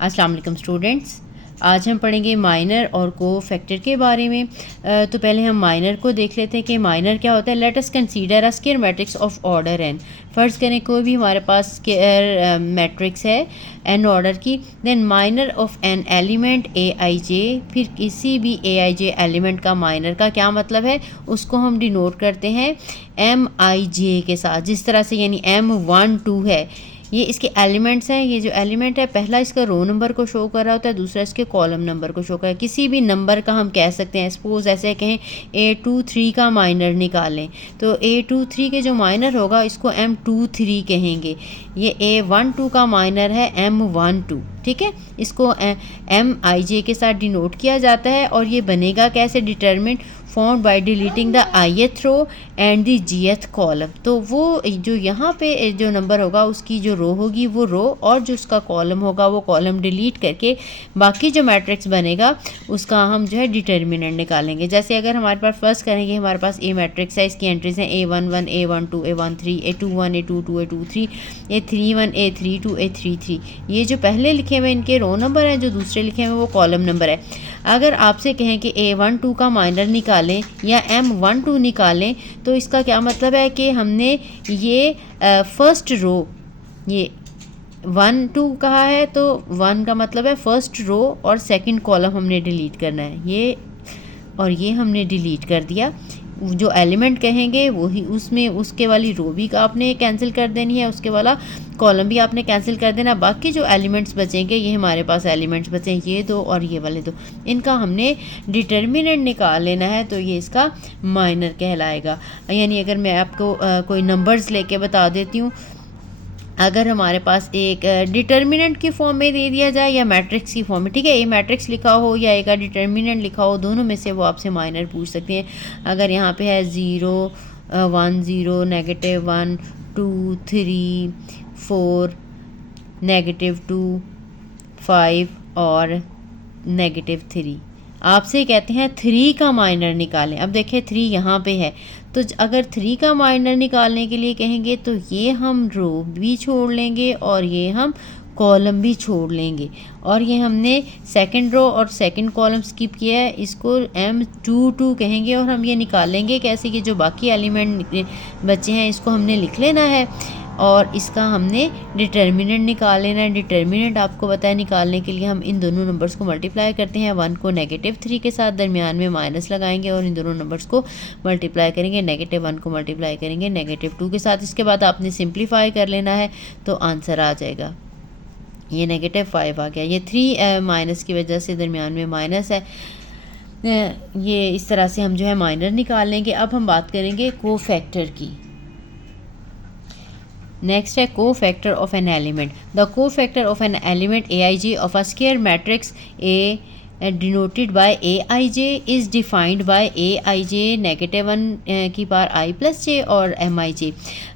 अस्सलाम वालेकुम स्टूडेंट्स। आज हम पढ़ेंगे माइनर और को फैक्टर के बारे में। तो पहले हम माइनर को देख लेते हैं कि माइनर क्या होता है। Let us consider a square matrix of order n. फ़र्ज़ करें कोई भी हमारे पास स्क्वायर मैट्रिक्स है एन ऑर्डर की। Then minor of an element a i j. फिर किसी भी ए आई जे एलिमेंट का माइनर का क्या मतलब है, उसको हम डिनोट करते हैं एम आई जे के साथ। जिस तरह से यानी M12 है, ये इसके एलिमेंट्स हैं। ये जो एलिमेंट है, पहला इसका रो नंबर को शो कर रहा होता है, दूसरा इसके कॉलम नंबर को शो कर रहा है। किसी भी नंबर का हम कह सकते हैं, सपोज ऐसे कहें A23 का माइनर निकालें, तो A23 के जो माइनर होगा इसको M23 कहेंगे। ये A12 का माइनर है M12, ठीक है। इसको MIJ के साथ डिनोट किया जाता है और ये बनेगा कैसे, determinant found by deleting the ith row and the gth column. तो वो जो यहाँ पे जो नंबर होगा उसकी जो रो होगी वो रो, और जो उसका कॉलम होगा वो कॉलम डिलीट करके बाकी जो मैट्रिक्स बनेगा उसका हम जो है डिटर्मिनेंट निकालेंगे। जैसे अगर हमारे पास फर्स्ट करेंगे, हमारे पास ए मैट्रिक्स है, इसकी एंट्रीज हैं A11 A12 A13 A21 A22 A23 A31 A32 A33। ये जो पहले लिखे हुए इनके रो नंबर हैं, जो दूसरे लिखे हुए वो कॉलम नंबर है। अगर आपसे कहें कि A12 का माइनर निकालें या M12 निकालें, तो इसका क्या मतलब है कि हमने ये फर्स्ट रो, ये 1-2 कहा है तो 1 का मतलब है फर्स्ट रो और सेकंड कॉलम हमने डिलीट करना है। ये और ये हमने डिलीट कर दिया। जो एलिमेंट कहेंगे वही उसमें उसके वाली रो भी का आपने कैंसिल कर देनी है, उसके वाला कॉलम भी आपने कैंसिल कर देना। बाकी जो एलिमेंट्स बचेंगे, ये हमारे पास एलिमेंट्स बचे ये दो और ये वाले दो, इनका हमने डिटर्मिनेंट निकाल लेना है, तो ये इसका माइनर कहलाएगा। यानी अगर मैं आपको कोई नंबर्स लेके बता देती हूँ, अगर हमारे पास एक डिटर्मिनेंट की फॉर्म में दे दिया जाए या मैट्रिक्स की फॉर्म में, ठीक है, ए मैट्रिक्स लिखा हो या एक डिटर्मिनेंट लिखा हो, दोनों में से वो आपसे माइनर पूछ सकते हैं। अगर यहाँ पे है 0 1 0 -1 2 3 4 -2 5 और -3, आपसे कहते हैं 3 का माइनर निकालें। अब देखें 3 यहाँ पे है, तो अगर 3 का माइनर निकालने के लिए कहेंगे तो ये हम रो भी छोड़ लेंगे और ये हम कॉलम भी छोड़ लेंगे, और ये हमने सेकंड रो और सेकंड कॉलम स्किप किया है, इसको M22 कहेंगे। और हम ये निकालेंगे कैसे कि जो बाकी एलिमेंट बचे हैं इसको हमने लिख लेना है और इसका हमने डिटर्मिनेंट निकाल लेना है। डिटर्मिनेंट आपको पता है, निकालने के लिए हम इन दोनों नंबर्स को मल्टीप्लाई करते हैं। 1 को -3 के साथ दरमियान में माइनस लगाएंगे और इन दोनों नंबर्स को मल्टीप्लाई करेंगे। -1 को मल्टीप्लाई करेंगे -2 के साथ। इसके बाद आपने सिंप्लीफाई कर लेना है तो आंसर आ जाएगा। ये -5 आ गया। ये 3 माइनस की वजह से दरमियान में माइनस है। ये इस तरह से हम जो है माइनर निकाल लेंगे। अब हम बात करेंगे को फैक्टर की। नेक्स्ट है cofactor of an element. The cofactor of an element AIJ of a square matrix A denoted by AIJ is defined by AIJ -1 की पावर I + J और MIJ।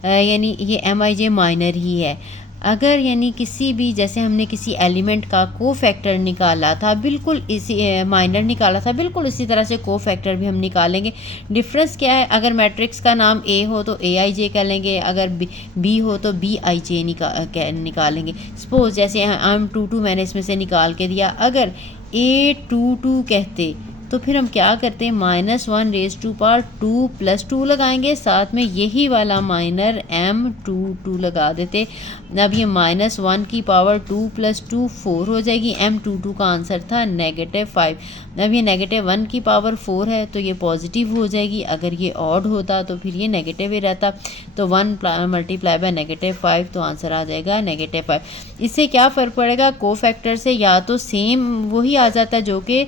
यानी ये MIJ माइनर ही है। अगर यानी किसी भी, जैसे हमने किसी एलिमेंट का को फैक्टर निकाला था, बिल्कुल इसी माइनर निकाला था, बिल्कुल इसी तरह से को फैक्टर भी हम निकालेंगे। डिफरेंस क्या है, अगर मैट्रिक्स का नाम A हो तो AIJ कह लेंगे, अगर B हो तो BIJ निकालेंगे। सपोज जैसे M22 मैंने इसमें से निकाल के दिया, अगर A22 कहते तो फिर हम क्या करते हैं, -1⁻² + 2 लगाएंगे, साथ में यही वाला माइनर M22 लगा देते। अब ये -1 की पावर 2 + 2 4 हो जाएगी। M22 का आंसर था -5। अब ये -1 की पावर 4 है तो ये पॉजिटिव हो जाएगी। अगर ये ऑड होता तो फिर ये नेगेटिव ही रहता। तो 1 × -5 तो आंसर आ जाएगा -5। इससे क्या फ़र्क पड़ेगा, को फैक्टर से या तो सेम वही आ जाता है जो कि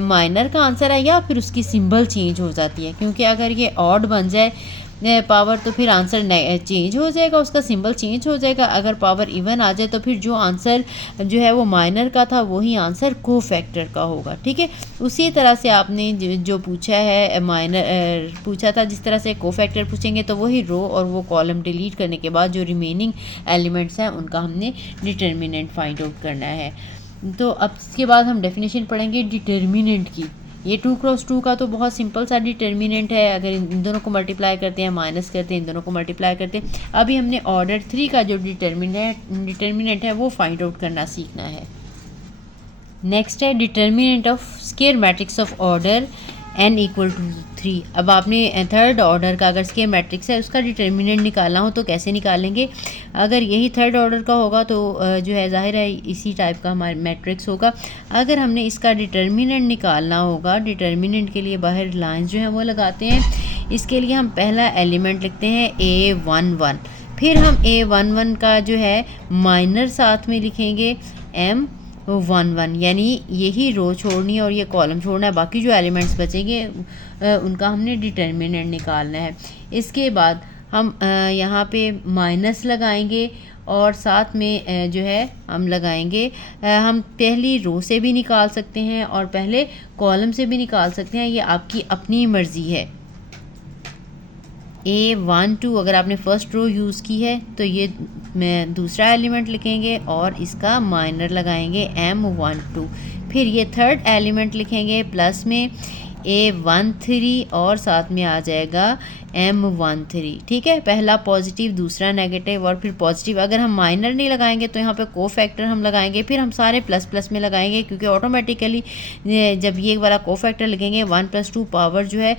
माइनर का आंसर है, या फिर उसकी सिंबल चेंज हो जाती है। क्योंकि अगर ये ऑड बन जाए पावर तो फिर आंसर चेंज हो जाएगा, उसका सिंबल चेंज हो जाएगा। अगर पावर इवन आ जाए तो फिर जो आंसर जो है वो माइनर का था वही आंसर को फैक्टर का होगा, ठीक है। उसी तरह से आपने जो पूछा है माइनर पूछा था, जिस तरह से को फैक्टर पूछेंगे तो वही रो और वो कॉलम डिलीट करने के बाद जो रिमेनिंग एलिमेंट्स हैं उनका हमने डिटर्मिनेंट फाइंड आउट करना है। तो अब इसके बाद हम डेफिनेशन पढ़ेंगे डिटर्मिनेंट की। ये 2 × 2 का तो बहुत सिंपल सा डिटर्मिनेंट है। अगर इन दोनों को मल्टीप्लाई करते हैं, माइनस करते हैं, इन दोनों को मल्टीप्लाई करते हैं। अभी हमने ऑर्डर 3 का जो डिटर्मिनेंट है वो फाइंड आउट करना सीखना है। नेक्स्ट है determinant of square matrix of order n equal to 3। अब आपने थर्ड ऑर्डर का अगर स्क्वायर मैट्रिक्स है उसका डिटर्मिनेंट निकालना हो तो कैसे निकालेंगे? अगर यही थर्ड ऑर्डर का होगा तो जो है ज़ाहिर है इसी टाइप का हमारा मैट्रिक्स होगा। अगर हमने इसका डिटर्मिनेंट निकालना होगा, डिटर्मिनेंट के लिए बाहर लाइंस जो हैं वो लगाते हैं। इसके लिए हम पहला एलिमेंट लिखते हैं A11, फिर हम A11 का जो है माइनर साथ में लिखेंगे M11, यानी यही रो छोड़नी है और ये कॉलम छोड़ना है, बाकी जो एलिमेंट्स बचेंगे उनका हमने डिटर्मिनेंट निकालना है। इसके बाद हम यहाँ पे माइनस लगाएंगे और साथ में जो है हम लगाएंगे, हम पहली रो से भी निकाल सकते हैं और पहले कॉलम से भी निकाल सकते हैं, ये आपकी अपनी मर्ज़ी है। A12 अगर आपने फर्स्ट रो यूज़ की है तो ये मैं दूसरा एलिमेंट लिखेंगे और इसका माइनर लगाएंगे M12, फिर ये थर्ड एलिमेंट लिखेंगे प्लस में A13 और साथ में आ जाएगा M13। ठीक है, पहला पॉजिटिव दूसरा नेगेटिव और फिर पॉजिटिव। अगर हम माइनर नहीं लगाएंगे तो यहाँ पे को फैक्टर हम लगाएंगे, फिर हम सारे प्लस प्लस में लगाएंगे क्योंकि ऑटोमेटिकली जब ये वाला को फैक्टर लगेंगे 1 + 2 पावर जो है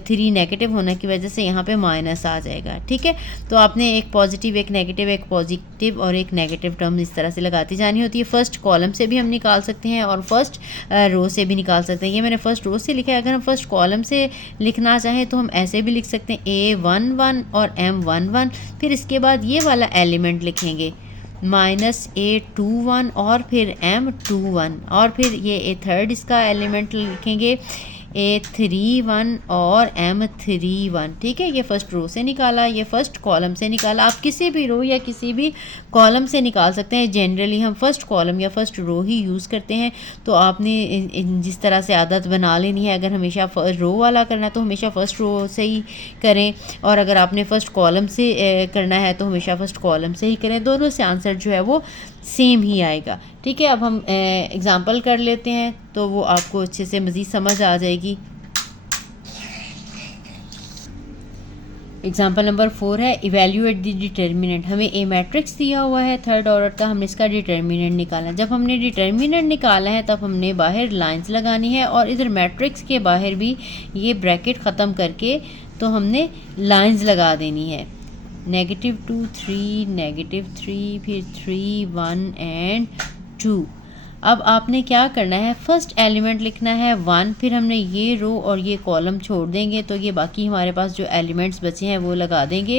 3 नेगेटिव होने की वजह से यहाँ पे माइनस आ जाएगा। ठीक है, तो आपने एक पॉजिटिव एक नेगेटिव एक पॉजिटिव और एक नेगेटिव टर्म इस तरह से लगाती जानी होती है। फर्स्ट कॉलम से भी हम निकाल सकते हैं और फर्स्ट रो से भी निकाल सकते हैं। ये मैंने फर्स्ट रो से लिखा है, अगर हम फर्स्ट कॉलम से लिखना चाहें तो हम ऐसे भी लिख सकते हैं A11 और M11, फिर इसके बाद ये वाला एलिमेंट लिखेंगे -A21 और फिर M21 और फिर ये थर्ड इसका एलिमेंट लिखेंगे A31 और M31। ठीक है, ये फर्स्ट रो से निकाला, ये फर्स्ट कॉलम से निकाला। आप किसी भी रो या किसी भी कॉलम से निकाल सकते हैं। जनरली हम फर्स्ट कॉलम या फर्स्ट रो ही यूज़ करते हैं, तो आपने जिस तरह से आदत बना लेनी है। अगर हमेशा रो वाला करना है तो हमेशा फर्स्ट रो से ही करें, और अगर आपने फर्स्ट कॉलम से करना है तो हमेशा फर्स्ट कॉलम से ही करें। दोनों से आंसर जो है वो सेम ही आएगा। ठीक है, अब हम एग्ज़ाम्पल कर लेते हैं तो वो आपको अच्छे से मज़ीद समझ आ जाएगी। एग्जाम्पल नंबर 4 है इवेल्यूएट द डिटर्मिनेंट। हमें ए मैट्रिक्स दिया हुआ है थर्ड ऑर्डर का, हमने इसका डिटर्मिनेंट निकालना है। जब हमने डिटर्मिनेंट निकाला है तब हमने बाहर लाइंस लगानी है और इधर मैट्रिक्स के बाहर भी ये ब्रैकेट ख़त्म करके तो हमने लाइंस लगा देनी है। -2 3 -3 फिर 3 1 एंड 2। अब आपने क्या करना है, फर्स्ट एलिमेंट लिखना है 1, फिर हमने ये रो और ये कॉलम छोड़ देंगे तो ये बाकी हमारे पास जो एलिमेंट्स बचे हैं वो लगा देंगे,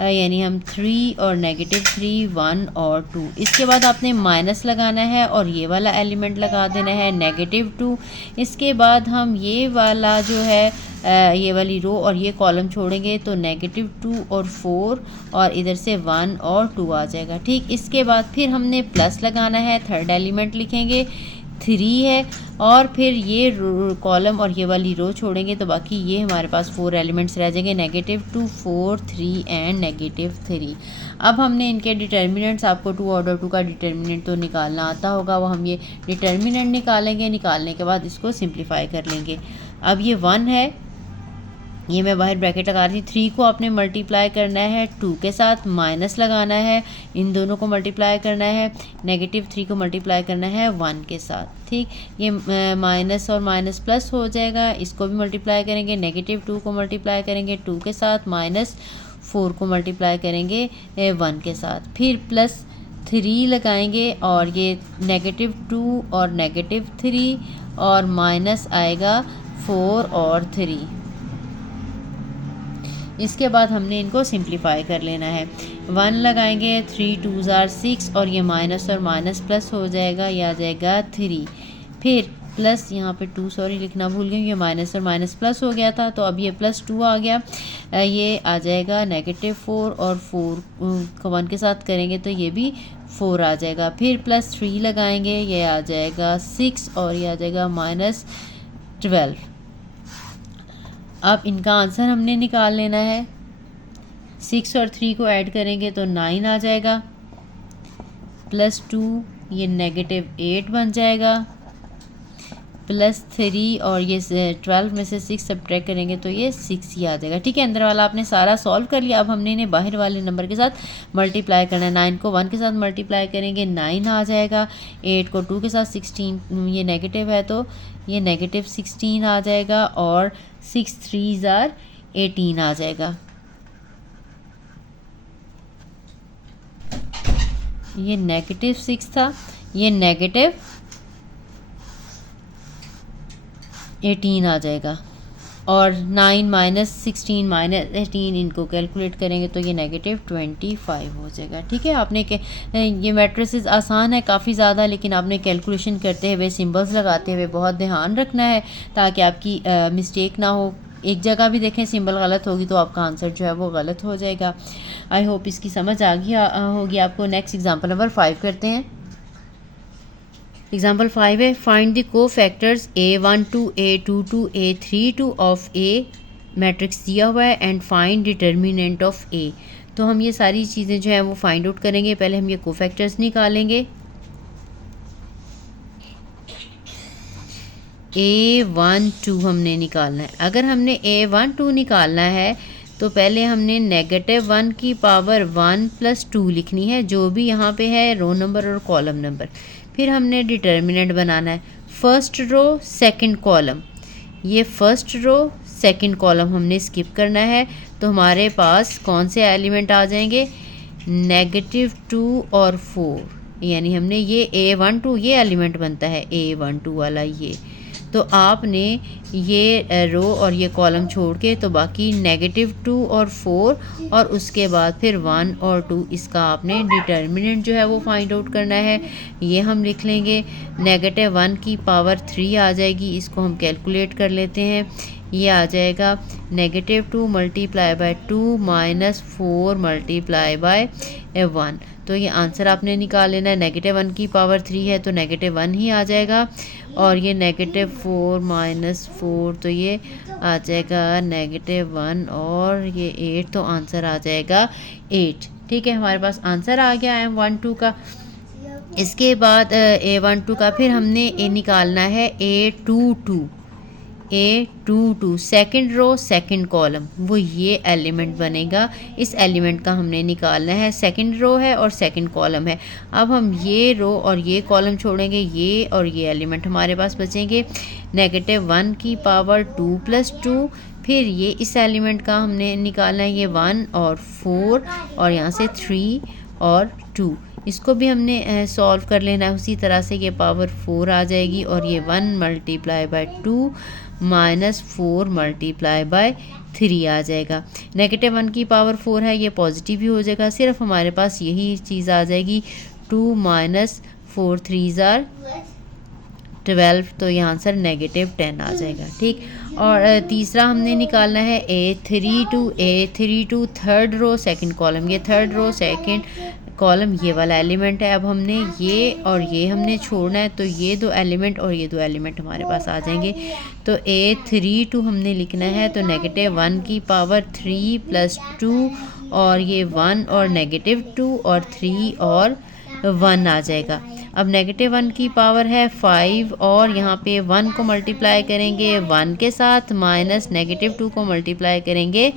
यानी हम 3 और -3 1 और 2। इसके बाद आपने माइनस लगाना है और ये वाला एलिमेंट लगा देना है -2। इसके बाद हम ये वाला जो है ये वाली रो और ये कॉलम छोड़ेंगे तो -2 और 4 और इधर से 1 और 2 आ जाएगा। ठीक, इसके बाद फिर हमने प्लस लगाना है, थर्ड एलिमेंट लिखेंगे 3 है और फिर ये कॉलम और ये वाली रो छोड़ेंगे तो बाकी ये हमारे पास 4 एलिमेंट्स रह जाएंगे, -2 4 3 एंड -3। अब हमने इनके डिटर्मिनेंट्स, आपको 2 ऑर्डर 2 का डिटर्मिनेंट तो निकालना आता होगा, वो हम ये डिटर्मिनेंट निकालेंगे। निकालने के बाद इसको सिंप्लीफाई कर लेंगे। अब ये 1 है, ये मैं बाहर ब्रैकेट लगा रही थी। 3 को आपने मल्टीप्लाई करना है 2 के साथ, माइनस लगाना है, इन दोनों को मल्टीप्लाई करना है, -3 को मल्टीप्लाई करना है 1 के साथ। ठीक, ये माइनस और माइनस प्लस हो जाएगा, इसको भी मल्टीप्लाई करेंगे, -2 को मल्टीप्लाई करेंगे 2 के साथ, -4 को मल्टीप्लाई करेंगे 1 के साथ, फिर +3 लगाएंगे और ये -2 और -3 और माइनस आएगा 4 और 3। इसके बाद हमने इनको सिंप्लीफाई कर लेना है। 1 लगाएंगे, 3 2s are 6 और ये माइनस और माइनस प्लस हो जाएगा, ये आ जाएगा 3। फिर प्लस, यहाँ पे 2 सॉरी लिखना भूल गई, ये माइनस और माइनस प्लस हो गया था तो अब ये +2 आ गया, ये आ जाएगा -4 और 4 को 1 के साथ करेंगे तो ये भी 4 आ जाएगा। फिर +3 लगाएंगे, ये आ जाएगा 6 और ये आ जाएगा -12। अब इनका आंसर हमने निकाल लेना है। 6 और 3 को ऐड करेंगे तो 9 आ जाएगा, +2 ये -8 बन जाएगा, +3 और ये 12 में से 6 सब्ट्रैक्ट करेंगे तो ये 6 ही आ जाएगा। ठीक है, अंदर वाला आपने सारा सॉल्व कर लिया। अब हमने इन्हें बाहर वाले नंबर के साथ मल्टीप्लाई करना है। 9 को 1 के साथ मल्टीप्लाई करेंगे 9 आ जाएगा। 8 को 2 के साथ 16, ये नेगेटिव है तो ये नेगेटिव 16 आ जाएगा। और 6 3s आर 18 आ जाएगा। ये नेगेटिव 6 था, ये नेगेटिव 18 आ जाएगा। और 9 माइनस 16 माइनस 18 इनको कैलकुलेट करेंगे तो ये नेगेटिव 25 हो जाएगा। ठीक है, आपने ये मैट्रिसेस आसान है काफ़ी ज़्यादा, लेकिन आपने कैलकुलेशन करते हुए सिंबल्स लगाते हुए बहुत ध्यान रखना है ताकि आपकी मिस्टेक ना हो। एक जगह भी देखें सिंबल गलत होगी तो आपका आंसर जो है वो गलत हो जाएगा। आई होप इसकी समझ आ गई होगी आपको। नेक्स्ट एग्जांपल नंबर 5 करते हैं। एग्जाम्पल 5 है, फाइंड द को factors A12 A22 A32 of A matrix दिया हुआ है and find determinant of A। तो हम ये सारी चीज़ें जो है वो फाइंड आउट करेंगे। पहले हम ये को फैक्टर्स निकालेंगे। A12 हमने निकालना है। अगर हमने A12 निकालना है तो पहले हमने -1 की पावर 1 + 2 लिखनी है, जो भी यहाँ पे है रो नंबर और कॉलम नंबर। फिर हमने डिटर्मिनेंट बनाना है, फर्स्ट रो सेकंड कॉलम। ये फर्स्ट रो सेकंड कॉलम हमने स्किप करना है तो हमारे पास कौन से एलिमेंट आ जाएंगे, -2 और 4। यानी हमने ये A12 ये एलिमेंट बनता है A12 वाला ये। तो आपने ये रो और ये कॉलम छोड़ के तो बाकी -2 और 4 और उसके बाद फिर 1 और 2 इसका आपने डिटर्मिनेंट जो है वो फाइंड आउट करना है। ये हम लिख लेंगे। -1 की पावर 3 आ जाएगी, इसको हम कैलकुलेट कर लेते हैं। ये आ जाएगा -2 मल्टीप्लाई बाय 2 -4 मल्टीप्लाई बाय 1। तो ये आंसर आपने निकाल लेना है। -1 की पावर 3 है तो -1 ही आ जाएगा। और ये -4 - 4 तो ये आ जाएगा -1 और ये 8 तो आंसर आ जाएगा 8। ठीक है, हमारे पास आंसर आ गया M12 का। इसके बाद A12 का फिर हमने निकालना है A22 second row second column, वो ये एलिमेंट बनेगा। इस एलिमेंट का हमने निकालना है, सेकंड रो है और सेकंड कॉलम है। अब हम ये रो और ये कॉलम छोड़ेंगे, ये और ये एलिमेंट हमारे पास बचेंगे। -1 की पावर 2 + 2, फिर ये इस एलिमेंट का हमने निकालना है, ये 1 और 4 और यहाँ से 3 और 2। इसको भी हमने सॉल्व कर लेना है उसी तरह से। ये पावर 4 आ जाएगी और ये 1 मल्टीप्लाई बाय 2 -4 मल्टीप्लाई बाय 3 आ जाएगा। -1 की पावर 4 है, ये पॉजिटिव ही हो जाएगा। सिर्फ हमारे पास यही चीज़ आ जाएगी। 2 - 4 3s आर 12, तो ये आंसर -10 आ जाएगा। ठीक, और तीसरा हमने निकालना है A32 third row second column. ये थर्ड रो सेकंड कॉलम ये वाला एलिमेंट है। अब हमने ये और ये हमने छोड़ना है तो ये दो एलिमेंट और ये दो एलिमेंट हमारे पास आ जाएंगे। तो A32 हमने लिखना है तो -1 की पावर 3 + 2 और ये 1 और -2 और 3 और 1 आ जाएगा। अब -1 की पावर है 5 और यहाँ पे 1 को मल्टीप्लाई करेंगे 1 के साथ माइनस -2 को मल्टीप्लाई करेंगे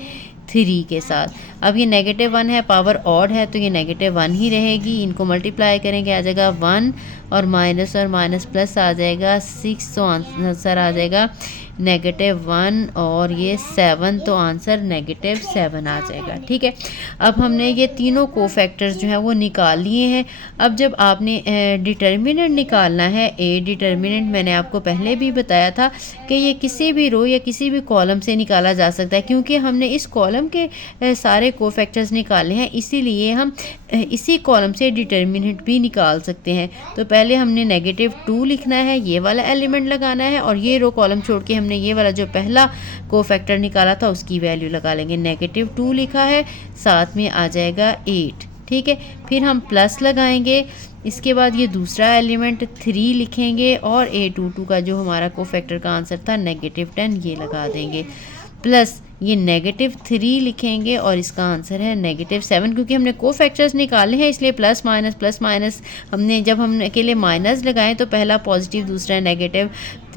3 के साथ। अब ये -1 है, पावर ऑड है तो ये -1 ही रहेगी। इनको मल्टीप्लाई करेंगे आ जाएगा 1 और माइनस प्लस आ जाएगा 6, तो आंसर आ जाएगा -1 और ये 7, तो आंसर -7 आ जाएगा। ठीक है, अब हमने ये तीनों को फैक्टर्स जो हैं वो निकाल लिए हैं। अब जब आपने डिटर्मिनेंट निकालना है, ए डिटर्मिनेंट मैंने आपको पहले भी बताया था कि ये किसी भी रो या किसी भी कॉलम से निकाला जा सकता है, क्योंकि हमने इस कॉलम के सारे को फैक्टर्स निकाले हैं, इसीलिए हम इसी कॉलम से डिटर्मिनेंट भी निकाल सकते हैं। तो पहले हमने -2 लिखना है, ये वाला एलिमेंट लगाना है और ये रो कॉलम छोड़ के हमने ये वाला जो पहला को फैक्टर निकाला था उसकी वैल्यू लगा लेंगे। -2 लिखा है, साथ में आ जाएगा 8। ठीक है, फिर हम प्लस लगाएंगे। इसके बाद ये दूसरा एलिमेंट 3 लिखेंगे और A22 का जो हमारा को फैक्टर का आंसर था -10 ये लगा देंगे। प्लस ये -3 लिखेंगे और इसका आंसर है -7, क्योंकि हमने कोफैक्टर्स निकाले हैं इसलिए प्लस माइनस हमने जब हम के लिए माइनस लगाएं तो पहला पॉजिटिव, दूसरा नेगेटिव,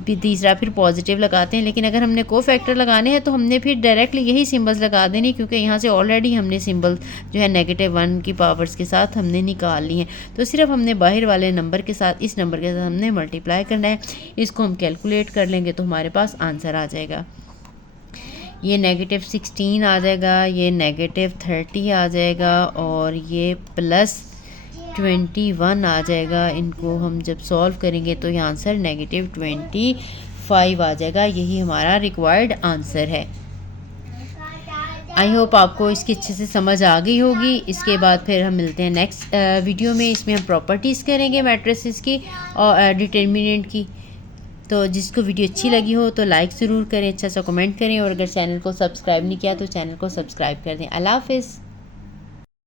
तीसरा फिर पॉजिटिव लगाते हैं। लेकिन अगर हमने कोफैक्टर लगाने हैं तो हमने फिर डायरेक्टली यही सिंबल्स लगा देने, क्योंकि यहाँ से ऑलरेडी हमने सिंबल जो है -1 की पावर्स के साथ हमने निकाल ली हैं। तो सिर्फ हमने बाहर वाले नंबर के साथ इस नंबर के साथ हमने मल्टीप्लाई करना है। इसको हम कैलकुलेट कर लेंगे तो हमारे पास आंसर आ जाएगा। ये -16 आ जाएगा, ये -30 आ जाएगा और ये +21 आ जाएगा। इनको हम जब सॉल्व करेंगे तो ये आंसर -25 आ जाएगा। यही हमारा रिक्वायर्ड आंसर है। आई होप आपको इसकी अच्छे से समझ आ गई होगी। इसके बाद फिर हम मिलते हैं नेक्स्ट वीडियो में। इसमें हम प्रॉपर्टीज़ करेंगे मैट्रिसेस की और डिटर्मिनेंट की। तो जिसको वीडियो अच्छी लगी हो तो लाइक ज़रूर करें, अच्छा सा कमेंट करें और अगर चैनल को सब्सक्राइब नहीं किया तो चैनल को सब्सक्राइब कर दें। अल्लाह हाफ़िज़।